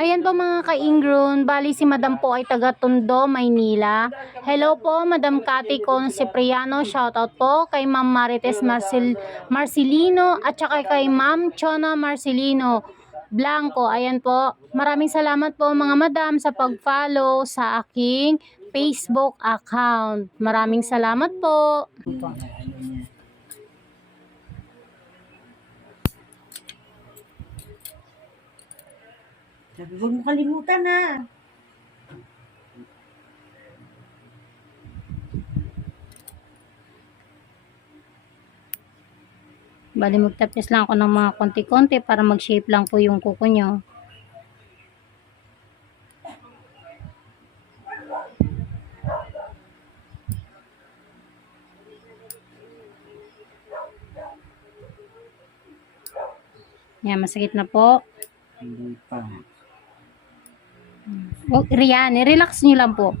Ayan po mga ka-ingron, bali si Madam po ay taga Tondo, Maynila. Hello po, Madam Cathy Con Cipriano, shoutout po kay Ma'am Marites Marcel Marcelino at saka kay Ma'am Chona Marcelino Blanco. Ayan po, maraming salamat po mga madam sa pag-follow sa aking Facebook account. Maraming salamat po. Sabi, huwag mo kalimutan na. Bali magtapis lang ako ng mga konti-konti para mag-shape lang po yung kuko nyo. Yan, masakit na po. Hindi pa. Wag, Riyan, relax nyo lang po.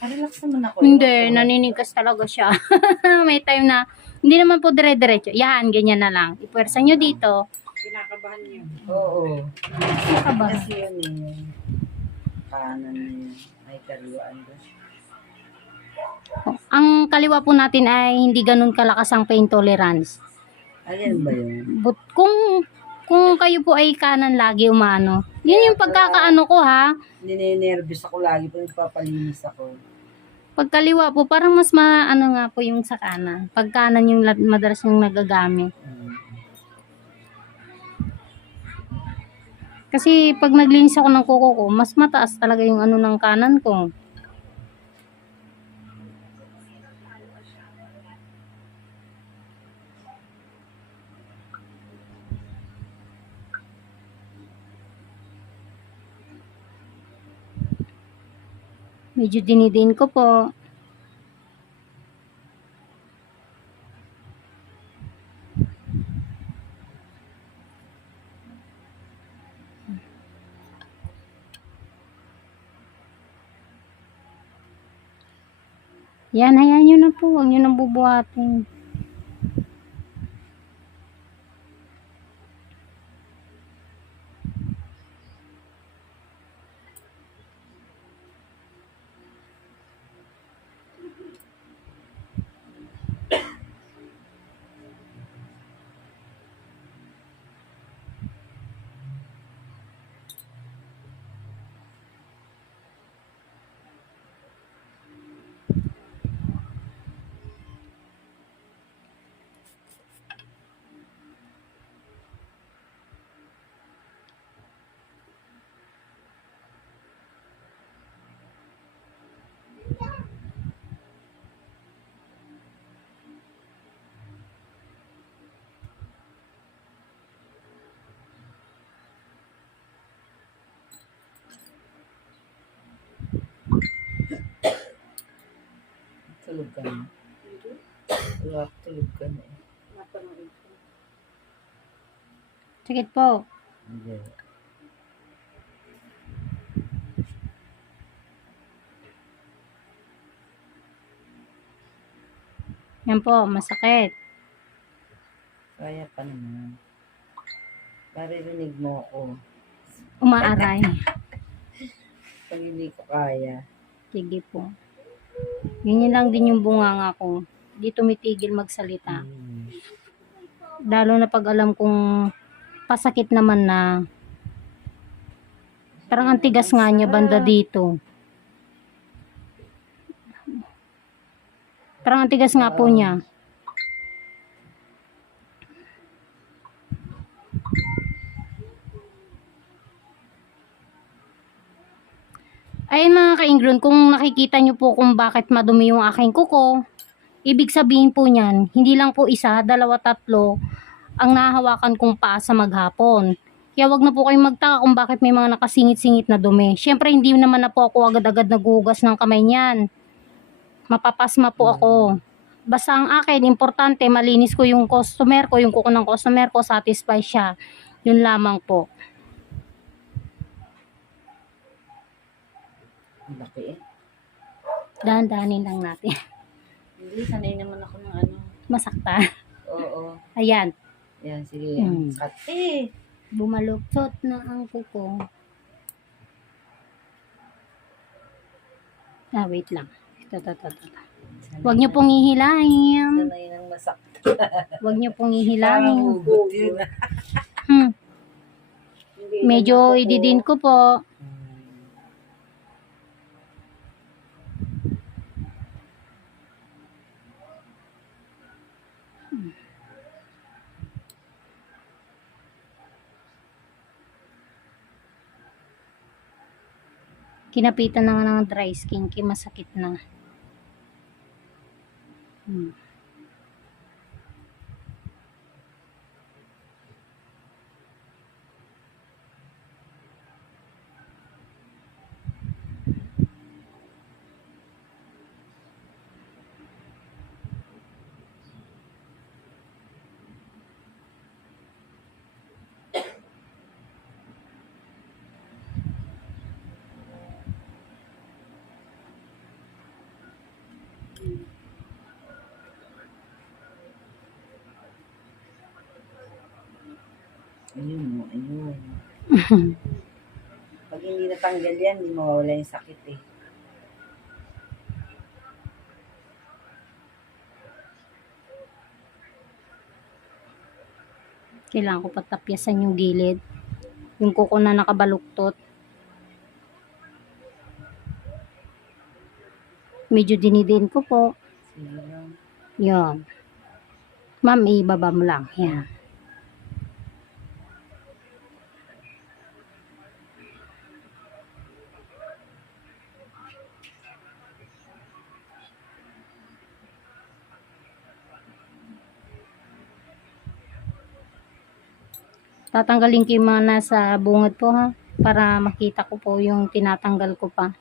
Relax naman ako. Hindi, naninigas talaga siya. May time na, hindi naman po dire-diretso. Yan, ganyan na lang. Ipwersa nyo dito. Kinakabahan niyo. Oo. Kinakabahan. Kasi yun eh. Kanan niya. Ay, kariwaan doon. Ang kaliwa po natin ay hindi ganun kalakas ang pain tolerance. Alin ba yun? But kung kung kayo po ay kanan lagi umano, yun yung pagkakaano ko ha. Ninenervous ako lagi pag nagpapalinis ako. Pag kaliwa po, parang mas maano nga po yung sa kanan. Pag kanan yung la- madalas yung nagagamit. Kasi pag naglinis ako ng kuko ko, mas mataas talaga yung ano ng kanan ko. Medyo dinidin ko po. Yan, hayaan nyo na po. Huwag nyo nang bubuhatin. Tulog ka na. Wala, tulog ka na. Sakit po. Hindi. Yan po, masakit. Kaya pa naman. Maririnig mo ako. Umaaray. Pag hindi ko kaya. Sige po. Ganyan lang din yung bunganga ko. Di tumitigil magsalita. Lalo na pag alam kong pasakit naman na parang ang tigas nga niya banda dito. Parang ang tigas nga po niya. Ayun mga ka-ingron, kung nakikita nyo po kung bakit madumi yung aking kuko, ibig sabihin po niyan, hindi lang po isa, dalawa, tatlo, ang nahawakan kong paa sa maghapon. Kaya wag na po kayong magtaka kung bakit may mga nakasingit-singit na dumi. Siyempre, hindi naman na po ako agad-agad nagugas ng kamay niyan. Mapapasma po ako. Basta ang akin, importante, malinis ko yung customer ko, yung kuko ng customer ko, satisfy siya. Yun lamang po. Ang laki eh. Dahan-dahanin lang natin. Hindi, sanay naman ako ng ano. Masakta. Oo. Ayan. Ayan, sige. Mm. Kati. Eh! Bumaluktot na ang kuko. Ah, wait lang. Ito, ito, ito, ito. Huwag niyo pong ihilahin. Sanay ng masakta. Huwag niyo pong ihilahin. Parang hugot yun. hmm. Medyo ididin ko po. Kinapitan na nga ng dry skin kaya masakit na. Hmm. Ayun, mo, ayun. Pag hindi natanggal yan, hindi mawawala yung sakit eh. Kailangan ko patapyasan yung gilid. Yung kuko na nakabaluktot. Medyo dinidiin ko po. Yan. Ma'am, ibaba mo lang. Yan. Tatanggalin ko yung mga nasa bungad po ha. Para makita ko po yung tinatanggal ko pa.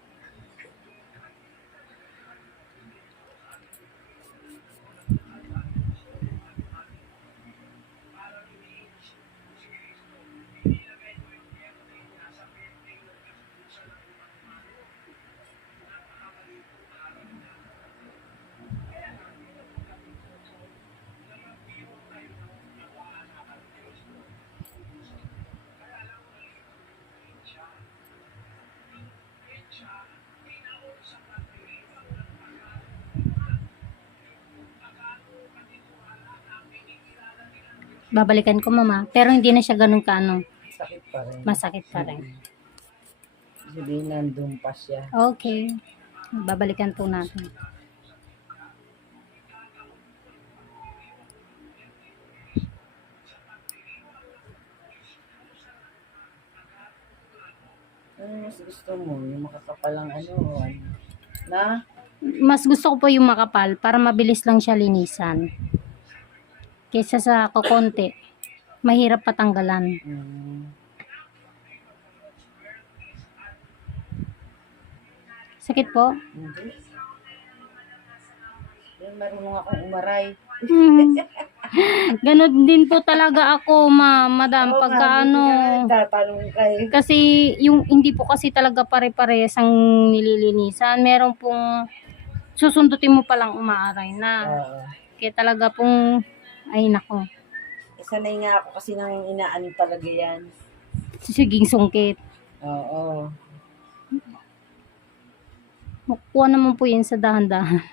Babalikan ko mama. Pero hindi na siya ganun kaano. Sakit pa rin. Masakit pa rin. Sabihin, nandun pa siya. Okay. Babalikan po natin. Ano mas gusto mo? Yung makakapalang ano? ano? Na? Mas gusto ko po yung makapal para mabilis lang siya linisan. Kaysa sa kukonti. Mahirap patanggalan. Hmm. Sakit po? Yan, marunong akong umaray. Hmm. Ganon din po talaga ako, ma, madam. Oo Pagka ano, kasi yung hindi po kasi talaga pare-parehas ang nililinisan. Meron pong susundutin mo palang umaaray na. Oo. Kaya talaga pong, ay nako, Isanay nga ako kasi nang inaano talaga yan. siging sungkit. Oo. Makukuha naman po yan sa dahan-dahan.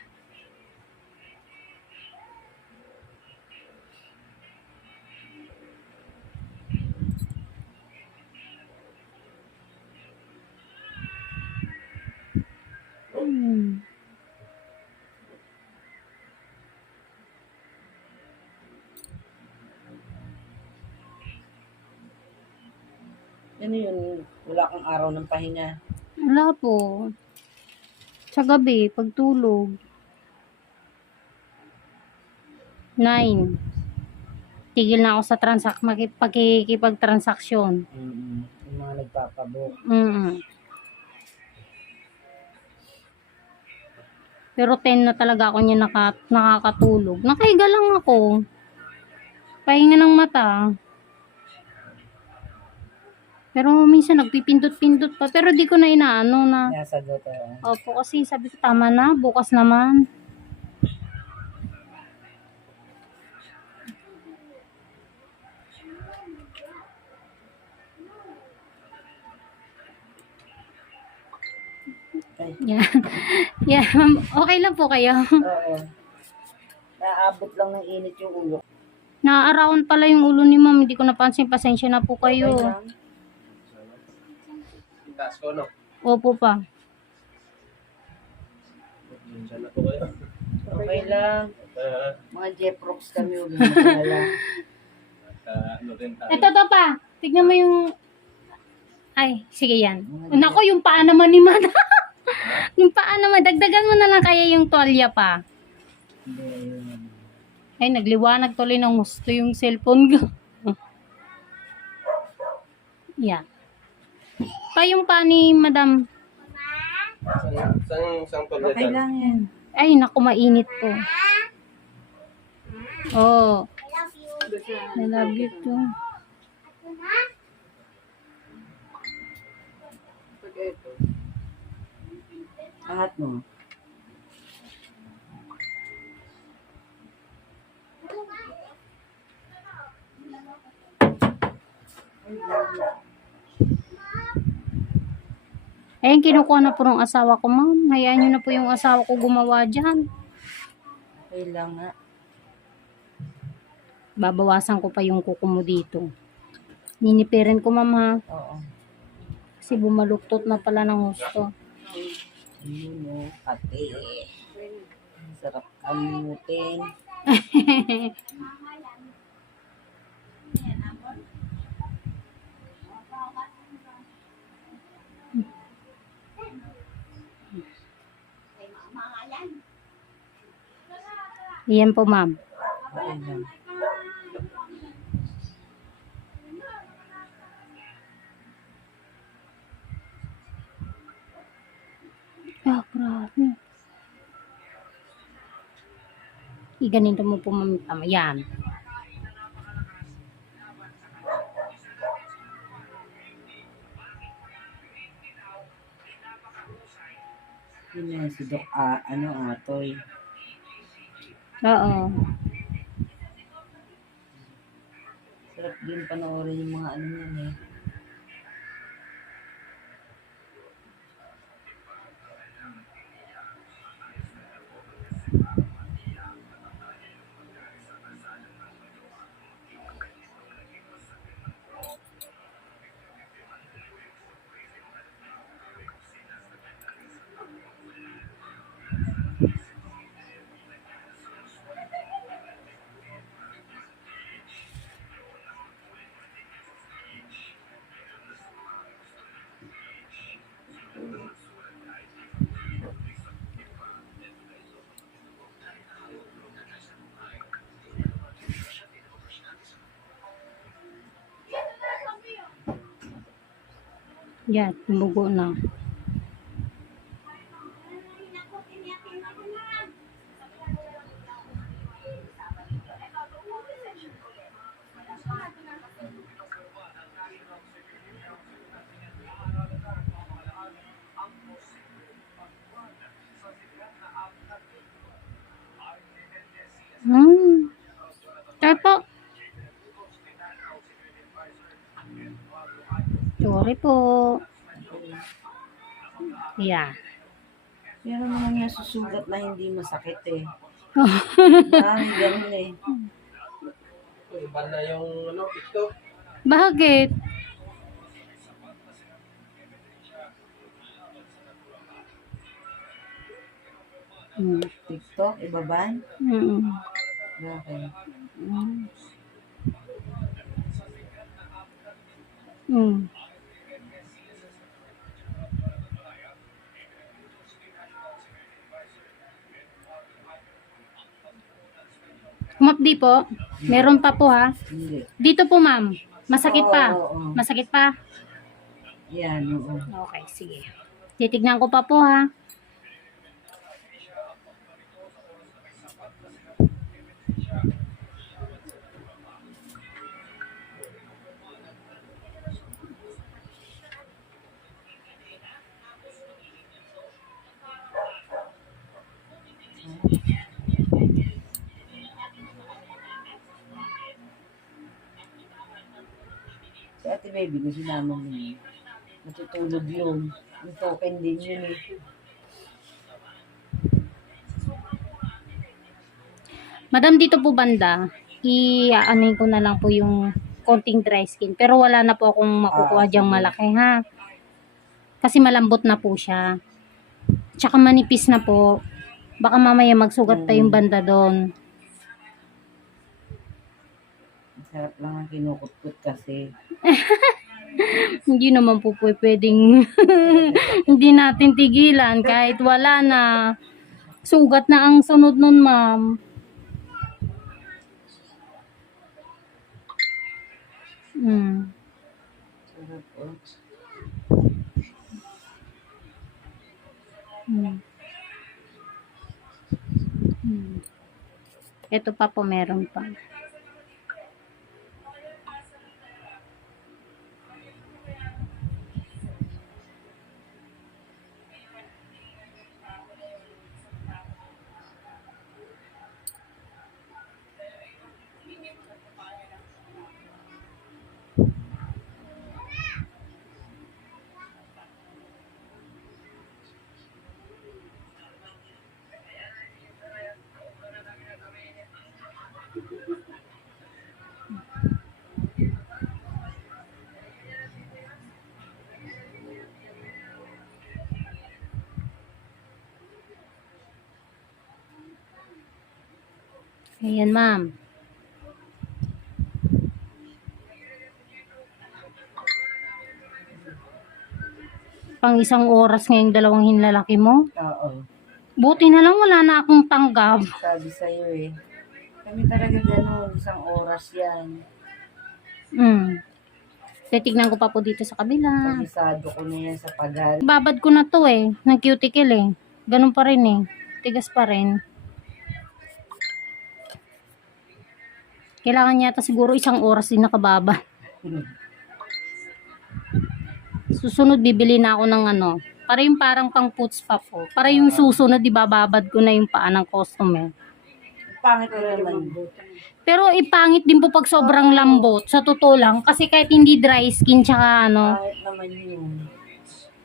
Ano yun? Wala kang araw ng pahinga. Wala po. Sa gabi, pagtulog. Nine. Tigil na ako sa transak pagkikipag-transaksyon. Mm Yung mga nagpapabok. Mm. Pero 10 na talaga ako niya naka, nakakatulog. Nakahiga lang ako. Pahinga ng mata. Pero minsan nagpipindot-pindot pa. Pero di ko na inaano na. Nasagot ah. Opo, kasi sabi ko tama na. Bukas naman. Yan. Yan, ma'am. Okay lang po kayo. oo. Naabot lang ng init yung ulo. Naaarawan pala yung ulo ni ma'am. Hindi ko napansin. Pasensya na po Okay kayo. lang. Taas ko, no? Opo pa. Diyan na po kayo. Okay lang. Uh, Mga Jeprox kami, magalala. ano rin tayo. Ito to pa. Tignan mo yung... Ay, sige yan. Nako, yung paa naman ni Mada. yung paa naman. Dagdagan mo na lang kaya yung tuwalya pa. Ay, nagliwanag tuloy ng gusto yung cellphone ko. yan. Pa yung pa ni Madam. Sang, sang, sang tuloy Okay lang yan. Ay, naku, mainit to. Oh. I love you too. Angat mo. Ayun, kinukuha na po ng asawa ko, ma'am. Hayaan nyo na po yung asawa ko gumawa dyan. Okay lang nga. Babawasan ko pa yung kuko mo dito. Ninipirin ko, ma'am, ha. Oo. Kasi bumaluktot na pala ng gusto. Ayun o, kate. Ang Sarap kamutin. Iyan po, ma'am. Okay lang. Ah, grabe. Iganito mo po, ma'am. Tama. Yan. Yun yan, si Doc, ah, ano, atoy. Oo. Sarap din panoorin yung mga ano yan eh. 也木过呢。Sorry po. Yeah. Meron naman nga susugat na hindi masakit eh. Dami ganun eh. Iba na yung ano, TikTok. Bakit? Hmm. TikTok, ibaban. Mm. Bakit? Mm. Mm. Kumapdi po. Meron pa po ha. Hindi. Dito po ma'am. Masakit pa. Oo, oo. Masakit pa. Yan, oo. Okay, sige. Titignan ko pa po ha. Si ate baby ko sinama mo yun. Natutulog yun. Yung token din yun eh. Madam, dito po banda, i-aanin ko na lang po yung konting dry skin. Pero wala na po akong makukuha Ah, dyang sige. malaki, ha? Kasi malambot na po siya. Tsaka manipis na po. Baka mamaya magsugat tayong Mm. banda doon. Ang sarap lang ang kinukutkot kasi. Hindi naman po po pwedeng hindi natin tigilan kahit wala na. Sugat na ang sunod nun, ma'am. Hmm. Sarap oh. Hmm. Hmm. Ito pa po meron pa. Ayan, ma'am. Pang isang oras ngayong dalawang hinlalaki mo. Oo. Buti na lang wala na akong tanggap. Sabi sa'yo eh. Kami talaga ganun. Isang oras yan. Hmm. Titignan ko pa po dito sa kabila. Kabisado ko na yan sa pagal. Babad ko na to eh. Ng cuticle eh. Ganun pa rin eh. Tigas pa rin. Kailangan yata siguro isang oras din nakababa. Susunod bibili na ako ng ano. Para yung parang pang puts pa po. Para yung susunod ibababad ko na yung paa ng customer. Pangit ko naman. Pero ipangit din po pag sobrang lambot. Sa totoo lang. Kasi kahit hindi dry skin tsaka ano. Pangit naman yun.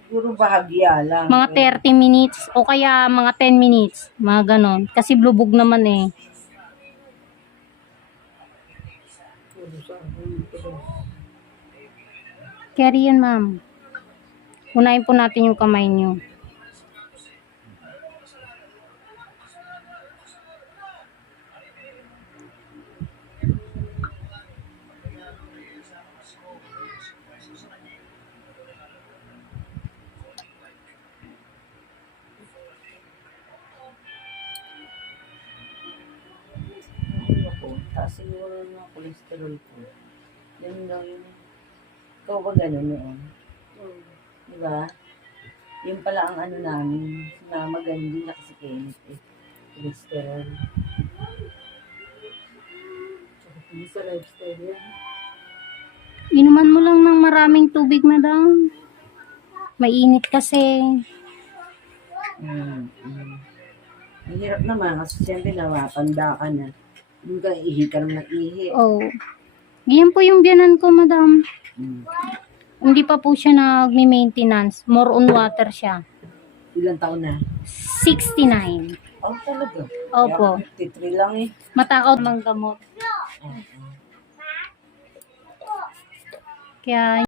Puro bahagya lang. Mga 30 minutes o kaya mga 10 minutes. Mga ganon. Kasi blubog naman eh. Carry yan ma'am. Unahin po natin yung kamay nyo. Siguro ng cholesterol ko. Yun lang yun. Ikaw ba ganun noon? Di ba? Yun pala ang ano namin. Sinama ganun din na kasi Kenneth eh. Cholesterol. Hindi sa lifestyle yan. Inuman mo lang ng maraming tubig, madam. Mainit kasi. Mm, mm. Ang hirap naman kasi siyempre nawapanda ka na. Yung ka ihi ka ng ihi. Oh. Ganyan po yung biyanan ko, madam. Mm. Hindi pa po siya nagme-maintenance. More on water siya. Ilang taon na? 69. Oh, talaga? Opo. Kaya 53 lang eh. Matakaw mang gamot. Kaya